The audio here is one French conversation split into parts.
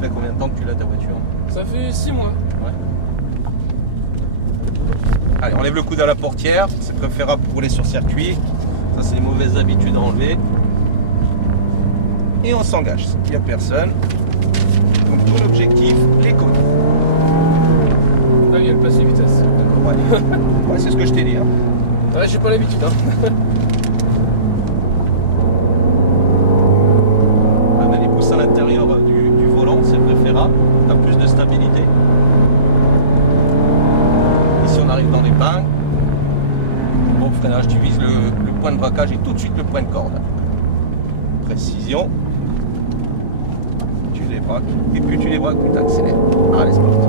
fait combien de temps que tu l'as ta voiture? Ça fait 6 mois. Ouais. Allez, on lève le coude à la portière, c'est préférable pour rouler sur circuit. Ça, c'est les mauvaises habitudes à enlever. Et on s'engage, il n'y a personne. Donc, ton objectif, les côtes. Ah oui, elle passe les vitesses. Ouais, ouais, c'est ce que je t'ai dit. Hein. Ouais, j'ai pas l'habitude. Hein. On les pouces à l'intérieur du volant, c'est préférable. Tu as plus de stabilité. Ici, on arrive dans les pins. Bon freinage, tu vises le point de braquage et tout de suite le point de corde. Précision. Tu les braques. Et plus tu les braques, plus tu accélères. Allez, c'est parti.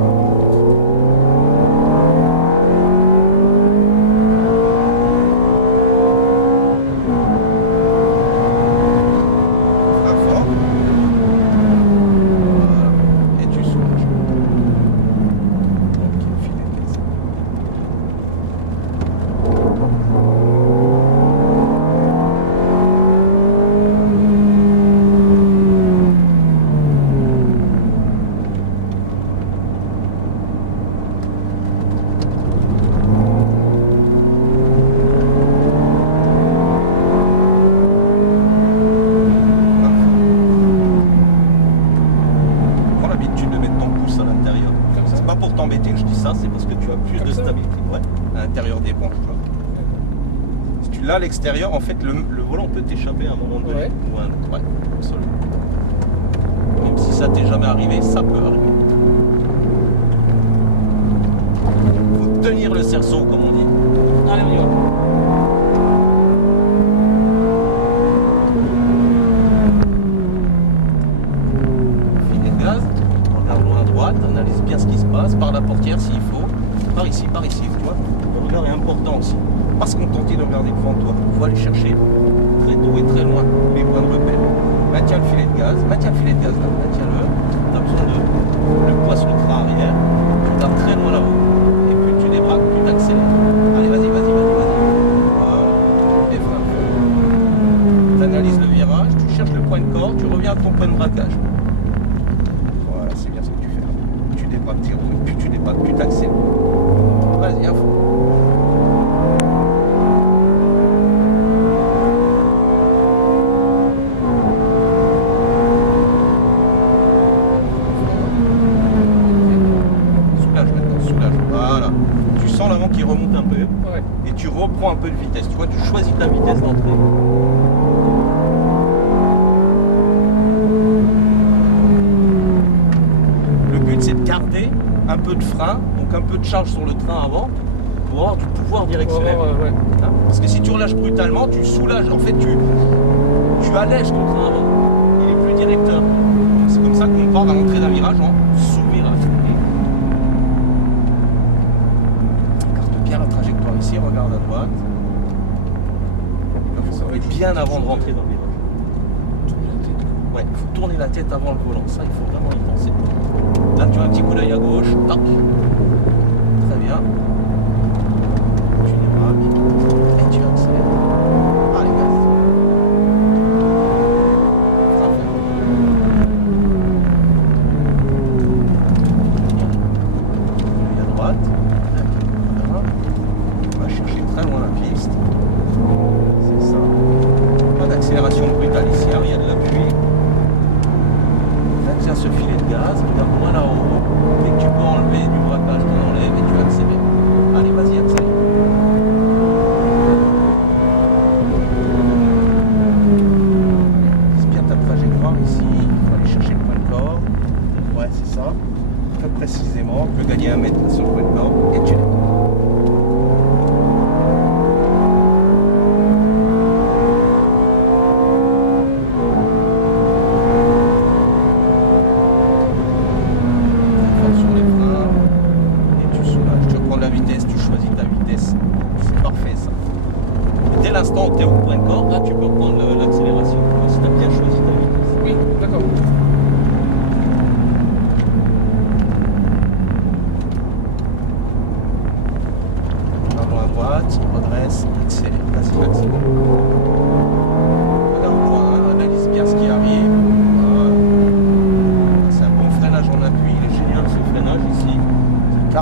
Là, à l'extérieur, en fait, le volant peut t'échapper à un moment donné. Ouais. Ouais, absolument. Même si ça t'est jamais arrivé, ça peut arriver. Faut tenir le cerceau, comme on dit. Allez, on y va. Filet de gaz, regarde loin à droite, analyse bien ce qui se passe, par la portière s'il faut. Par ici, tu vois. Le regard est important aussi. Pas se contenter de regarder devant toi, il faut aller chercher très tôt et très loin les points de repère. Maintiens le filet de gaz, là, maintiens-le. Tu as besoin de le poids sur le train arrière, tu gardes très loin là-haut. Et plus tu débraques, plus tu accélères. Allez, vas-y. Voilà. Et frein. Tu analyses le virage, tu cherches le point de corde, tu reviens à ton point de braquage. Voilà, c'est bien ce que tu fais. Tu débraques, plus tu débraques, plus tu accélères. Vas-y, à fond. Qui remonte un peu, ouais. Et tu reprends un peu de vitesse. Tu vois, tu choisis ta vitesse d'entrée. Le but, c'est de garder un peu de frein, donc un peu de charge sur le train avant, pour avoir du pouvoir directionnel. Ouais. Hein, parce que si tu relâches brutalement, tu soulages. En fait, tu allèges ton train avant. Il est plus directeur. C'est comme ça qu'on part à l'entrée d'un virage en sous-virage. La trajectoire ici, regarde à droite. Il faut aller bien avant de rentrer dans le virage. Ouais, il faut tourner la tête avant le volant. Ça, il faut vraiment y penser. Là, tu as un petit coup d'œil à gauche. Tac. Très bien. Tu débraques. Et tu accélères. Allez, gaz. À droite. Très loin la piste, c'est ça. Pas d'accélération brutale ici, hein. Il y a de l'appui. Tiens ce filet de gaz, regarde loin là-haut. Dès que tu peux enlever du braquage, tu l'enlèves et tu accélères. Allez, vas-y, accélère. C'est bien ta trajectoire ici, il faut aller chercher le point de corde. Ouais, c'est ça. Très précisément, tu peux gagner 1 mètre sur le point de corde et tu l'as. Dès l'instant où tu es au point de corde, là tu peux prendre l'accélération si tu as bien choisi ta vitesse. Oui, d'accord.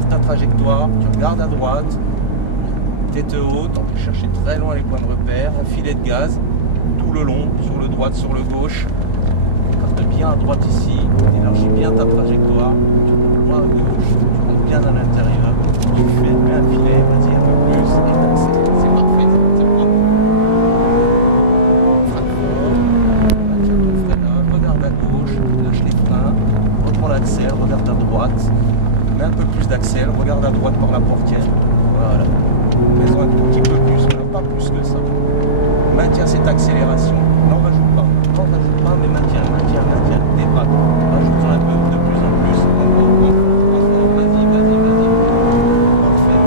ta trajectoire, tu regardes à droite, tête haute, on peut chercher très loin les points de repère, un filet de gaz, tout le long, sur le droite, sur le gauche. Carte bien à droite ici, élargis bien ta trajectoire, tu rentres loin à gauche, tu rentres bien à l'intérieur, tu fais un filet, vas-y un peu plus, et t'accélères. C'est parfait, c'est propre. Freine fort, maintiens ton freinage, regarde à gauche, lâche les freins, reprends l'accel, regarde à droite, mets un peu plus d'accel, regarde à droite par la portière, voilà. Mets-en un tout petit peu plus, pas plus que ça. Maintiens cette accélération, n'en rajoute pas, mais maintiens, dépasse. Rajoute-en un peu de plus en plus, encore, vas-y. Parfait.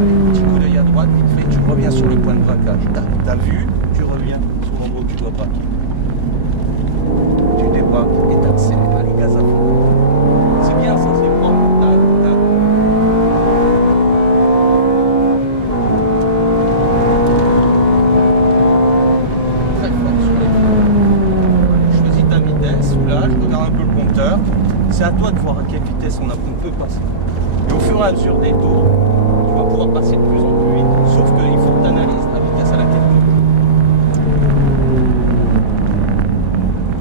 Allez, petit coup d'œil à droite, vite fait, tu reviens sur le point de braquage. T'as vu, tu reviens sur l'endroit où tu dois braquer. Tu débraques et t'accélères, allez, gaz à fond. C'est bien ça, c'est propre. Regarde un peu le compteur, c'est à toi de voir à quelle vitesse on peut passer. Et au fur et à mesure des tours, tu vas pouvoir passer de plus en plus vite, sauf qu'il faut que tu analyses la vitesse à laquelle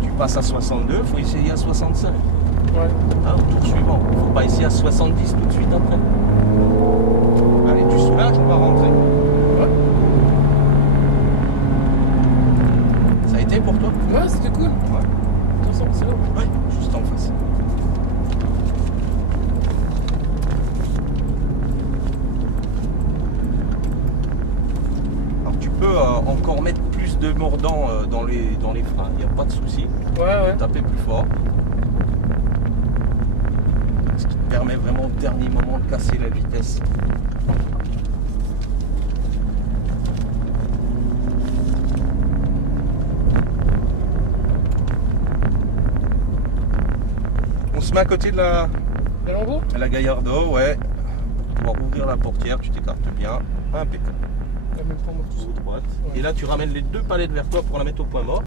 tu passes à 62, il faut essayer à 65. Ouais. Hein, au tour suivant, il ne faut pas essayer à 70 tout de suite après. Allez, tu soulages, on va rentrer. Ouais. Ça a été pour toi? Ouais, c'était cool. Ouais. Attention, c'est là. Oui, juste en face. Alors tu peux encore mettre plus de mordant dans les freins, il n'y a pas de souci. Ouais. Taper plus fort. Ce qui te permet vraiment au dernier moment de casser la vitesse. On se met à côté de la Gallardo, ouais. Pour pouvoir ouvrir la portière, tu t'écartes bien. Impeccable. La même forme. Droite. Et là, tu ramènes les deux palettes vers toi pour la mettre au point mort.